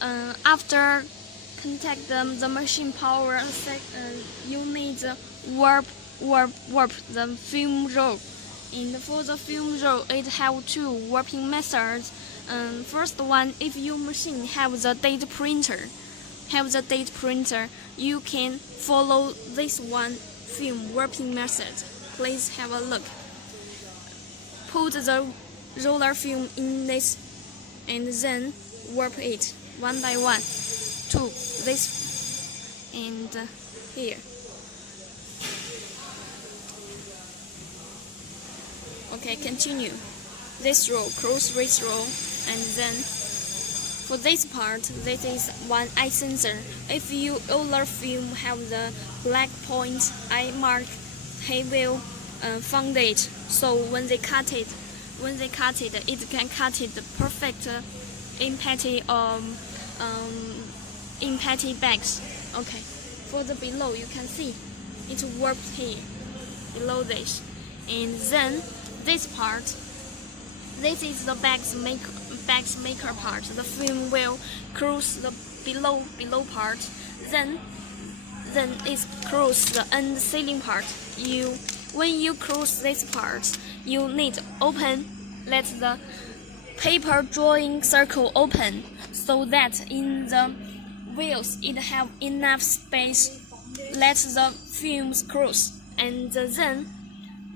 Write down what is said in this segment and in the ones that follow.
After contact the machine power, you need warp the film roll. And for the film roll, it have two warping methods. First one, if your machine have the data printer, you can follow this one film warping method. Please have a look. Put the roller film in this and then warp it one by one to this and here. Okay, continue. This row, cross this row, and then for this part, this is one eye sensor. If your roller film have the black point eye mark, he will found it. So when they cut it, it can cut it perfect empty bags. Okay. For the below, you can see it warped here below this, and then this part. This is the bags maker part. The film will cross the below part. Then it cross the end ceiling part. When you cross this part, you need let the paper drawing circle open, so that in the wheels it have enough space let the films cross. And then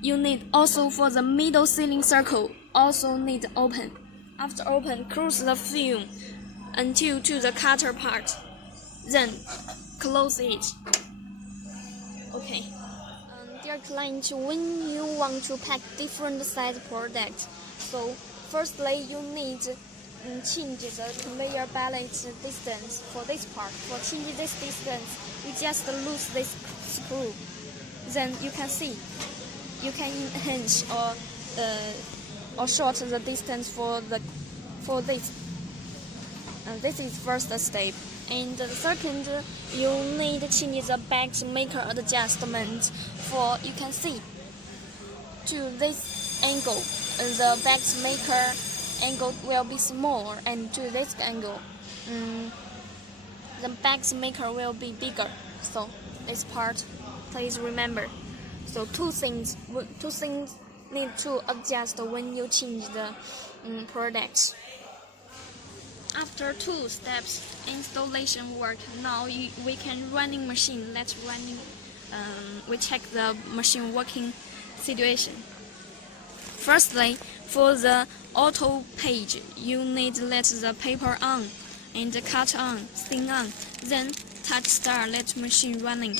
you need also for the middle ceiling circle also need open. After open, cross the film until to the cutter part, then close it. Okay. Dear client, when you want to pack different size products, so firstly you need change the conveyor belt distance for this part. For changing this distance, you just lose this screw. Then you can see, you can enhance or short the distance for this. And this is first step. And the second, you need to change the bags maker adjustment. For you can see to this angle, the bags maker angle will be smaller, and to this angle, the bags maker will be bigger. So this part, please remember. So two things need to adjust when you change the products. After 2 steps installation work, now we can running machine. Let's running. We check the machine working situation. Firstly, for the auto page, you need to let the paper on and cut on, thin on, then touch start. Let machine running.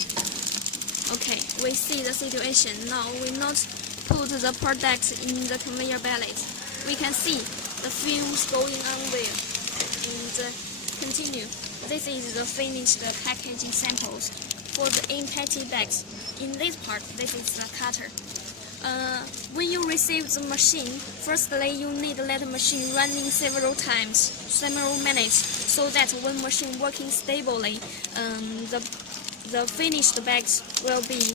Okay, we see the situation. Now we not put the products in the conveyor belt. We can see the fumes going on there. And continue. This is the finished packaging samples for the empty bags. In this part, this is the cutter. When you receive the machine, firstly you need to let the machine running several minutes, so that when machine working stably, the finished bags will be